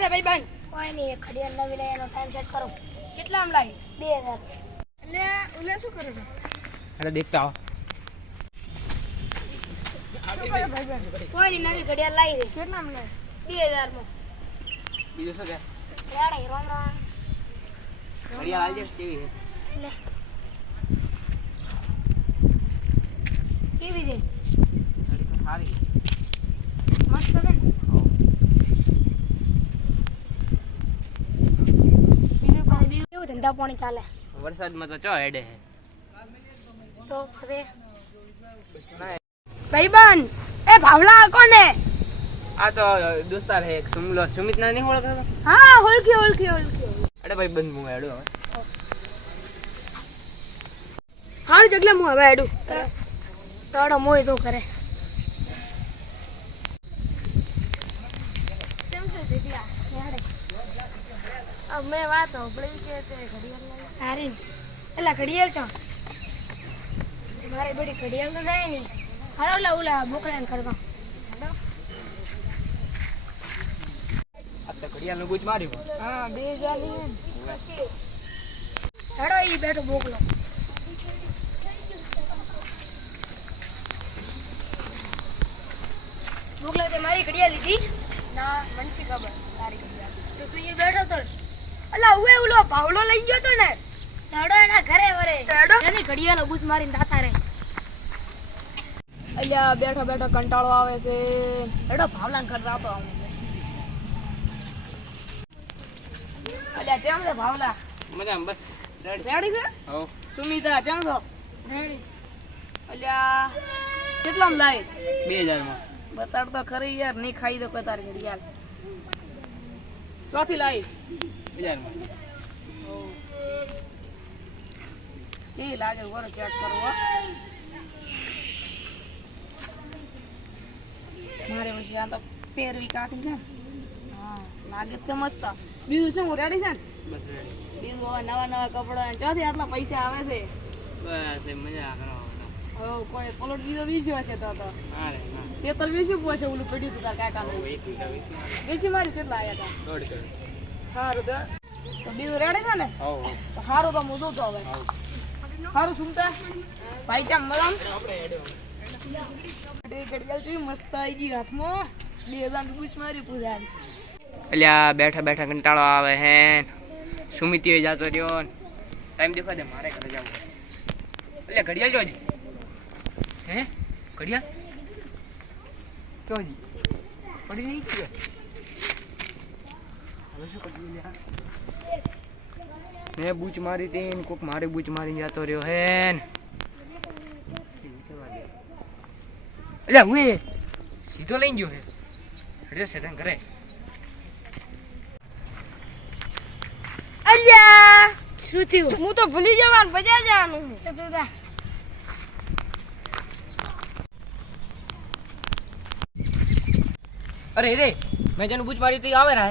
કરે ભાઈ બન? કોઈ નહીં, ઘડિયાળ નવી લઈ એનો ટાઈમ સેટ કરો. કેટલા આમ લાવી? 2000. એટલે ઓલે શું કરે છે? અરે દેખતા આવો. શું કરે ભાઈ બન? કોઈ નહીં, નવી ઘડિયાળ લાવી દે. કેટલા આમ લાવી? 2000 માં. બીજું શું કે રેડી, રોમ રોમ. ઘડિયાળ આલજે કેવી છે લે. કેવી દે? ઘડી તો સારી મસ્ત દે. બીજું કોઈ કેવું ધંધા પાણી ચાલે? વરસાદમાં તો ચો હેડે છે તો ફરે ભાઈ બન એ ભાવલા કોને? આ તો દોસ્તાર હે એક સુમિત ના નહીં ઓળખતો? હા ઓળખી. અરે ભાઈ બંધ મું હેડો હવે હારું જગલે હું હવે હેડું. તોડો મોય તો કરે. કેમ છે દીકલા? મેં વાત સાંભળી કે તે ઘડિયાળ લાવી. હારી એલા ઘડિયાળ છો મારે બડી ઘડિયાળ તો જાય નહીં. હાલો ઓલા બોકડાને કરતા. આ તો ઘડિયાળનું બૂચ માર્યું. હા 2000 ની હેડો ઈ બેઠો બોકલો. બોકલો તે મારી ઘડિયાળ લીધી? ના મનસી ખબર તારી ઘડિયાળ. તો તું એ બેઠો તો અલા ઉએ ઓલો ભાવલો લઈ ગયો તો ને. હેડો એના ઘરે વરે. હેડો. એની ઘડિયાળ બૂસ મારીને દાતા રે. અલ્યા બેઠો બેઠો કંટાળો આવે છે. હેડો ભાવલાને ઘર રાતો આવું. અલ્યા કેમ છે ભાવલા? મજામાં બસ રેડી છે? હો સુમિતા કેમ છો? રેડી. અલ્યા કેટલામ લાવી? 2000 માં બતાડ તો ખરી યાર, નહીં ખાઈ દો કોઈ તારી ઘડિયાળ. ચોથી લાવી? 1000 માં જી લાગે વરો ચેક કરવો. મારે પછી આ તો પહેરવી કાઢી છે. હા લાગે તો મસ્ત. બીજું શું રેડી છે ને? બસ રેડી. બીજું હવે નવા કપડા ચોથી આટલા પૈસા આવે છે. બસ એ મજા કરો હવે કોઈ પલોટ બીજો વીસ્યો હશે તો અરે ના શેતર વીસ્યું પૂછે ઓલું પડ્યું હતું તાર કાકાનું. એક વીઘા વેસી માર્યું કેટલા આવ્યા હતા? દોડ કર સારું તો બીજું રેડી છે ને? હો તો સારું તો હું દઉં તો હવે. સારું સુમતા ભાઈ ચામ મજામ? ઘડિયાળ જોઈ મસ્ત આવી ગઈ હાથમાં. 2000 પૂછ મારી પૂજા. અલ્યા બેઠા બેઠા કંટાળો આવે હે. સુમિતિએ જાતો રહ્યો. ટાઈમ દેખો દે મારે ઘરે જવું. અલ્યા ઘડિયાળ જોજી. હે ઘડિયાળ જોજી પડી નહીં કે હવે શું કરવું લ્યા? મેં બૂચ મારી હતી ને કોક મારે બૂચ મારી જતો રહ્યો હે ને. અલ્યા હું સીધો લઈ ગયો હે. અરે સેટન કરે. અલ્યા શું થયું? હું તો ભૂલી જવાનું બજાર જવાનું. અરે રે મેં જેનું બૂચ મારી હતી આવે રહે.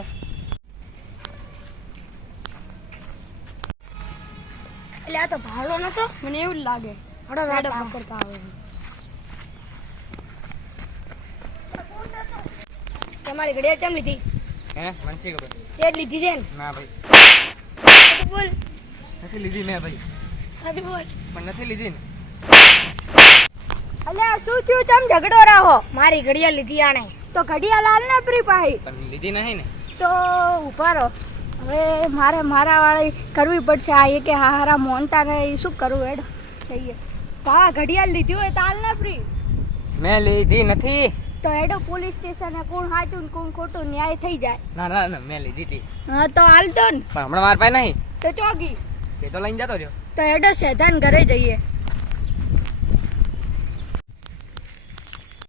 એટલે આ તો ભાવલો નતો? મને એવું જ લાગે. હડો હડો વેડો કામ કરતા આવે. તમારી ઘડિયાળ કેમ લીધી? હે મનસી ખબર તે જ લીધી છે ને? ના ભાઈ તો બોલ. નથી લીધી મેં ભાઈ હાથી બોલ. પણ નથી લીધી ને. અલ્યા શું થયું? ચમ ઝઘડો રહો? મારી ઘડિયાળ લીધી આણે. તો ઘડિયાળ હાલ ને પ્રી પાહી. પણ લીધી નહીં ને. તો ઉભા રહો. હવે મારે મારા વાળી કરવી પડશે. આ એ કે હારા મોનતા ને શું કરવું હેડ થઈએ. હા ઘડિયાળ લીધી હોય તો હાલ ને પ્રી. મેં લીધી નથી. તો હેડો પોલીસ સ્ટેશને કોણ સાચું ને કોણ ખોટું ન્યાય થઈ જાય. ના ના ના મેં લીધી હતી હા તો હાલ દો ને. પણ હમણાં મારા પાસે નહીં. તો ચોગી. સીધો લઈને જતો રહ્યો. તો હેડો સેધાન ઘરે જઈએ.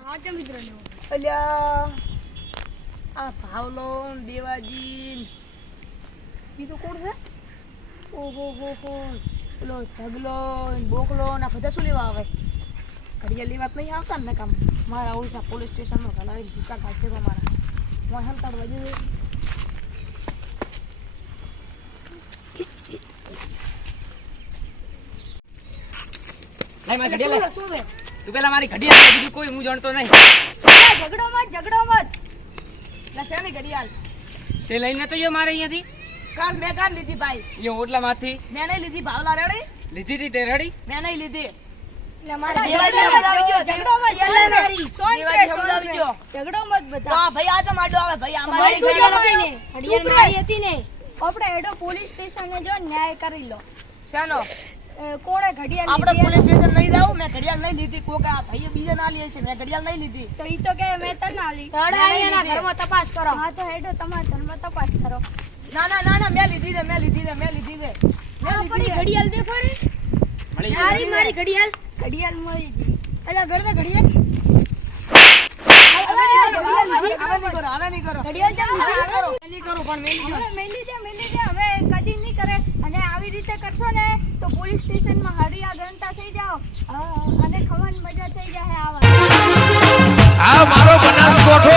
હા તો મિત્રો અલ્યા આ ભાવલો ને દેવાજી બીજું કોણ છે? ઓહો હો હો પેલો ઝગલો ને બોકલો ને આ બધા શું લેવા આવે? ઘડિયાળ લેવા નહીં આવતા ને કામ. મારા ઓડિશા પોલીસ સ્ટેશનમાં ઘલાવીને ભૂકા કાઢશે તો મારા હું હંતાડવા જઈએ. લાય મારી ઘડિયાળ લે. શું છે? તું પેલા મારી ઘડિયાળ લે, બીજું કોઈ હું જાણતો નહીં. ઝઘડો મત. એટલે શેની ઘડિયાળ? તે લઈને તો જો મારે અહીંયાથી કાલ મેં કાલ લીધી ભાઈ, અહીંયા ઓટલામાંથી મેં નહીં લીધી ભાવલા રેડી, લીધી હતી તે રેડી. મેં નહીં લીધી. એટલે મારા દેવાજી સમજાવી દ્યો, ઝઘડો મત ચાલે ને. મારી. શાંત રહે, દેવાજી શાંત સમજાવી રહે. દ્યો. ઝઘડો મત તો બતા. આ ભાઈ આજો માડો આવે ભાઈ ભાઈ અમારે તું ઘડિયાળ જો હતી ને. ચૂપ રહે. હતી ને આપણે હેડો પોલીસ સ્ટેશને જો ન્યાય કરી લો. શાનો? કોણે ઘડિયાળ આપણે લીધી પોલીસ સ્ટેશન નહીં જાવ, મેં ઘડિયાળ નહીં લીધી. કોકા ભાઈએ બીજા ના લે છે, મેં ઘડિયાળ નહીં લીધી. તો ઈ તો કે મેં તને ના લીધી. હેડો અહીંયાના ઘરમાં તપાસ કરો. હા તો હેડો તમારા ઘરમાં તપાસ કરો. ના ના ના ના, મેં લીધી છે, મેં લીધી છે, મેં લીધી છે, મેં લીધી છે. ઘડિયાળ દેખો રે. મળી મારી ગઈ. મારી ઘડિયાળ. ઘડિયાળ મળી ગઈ. એટલે ઘર ને ઘડિયાળ. હવે નહીં કરો, હવે નહીં કરો. ઘડિયાળ કેમ હવે લીધી? કરો. નહીં કરો પણ મેં લીધી. હવે મેલી દે હવે કદી નહીં કરે અને આવી રીતે કરશો ને તો પોલીસ સ્ટેશનમાં હરિયા ગણતા થઈ જાઓ અને ખવાની મજા થઈ જાય આવા આ મારો બનાસકોઠો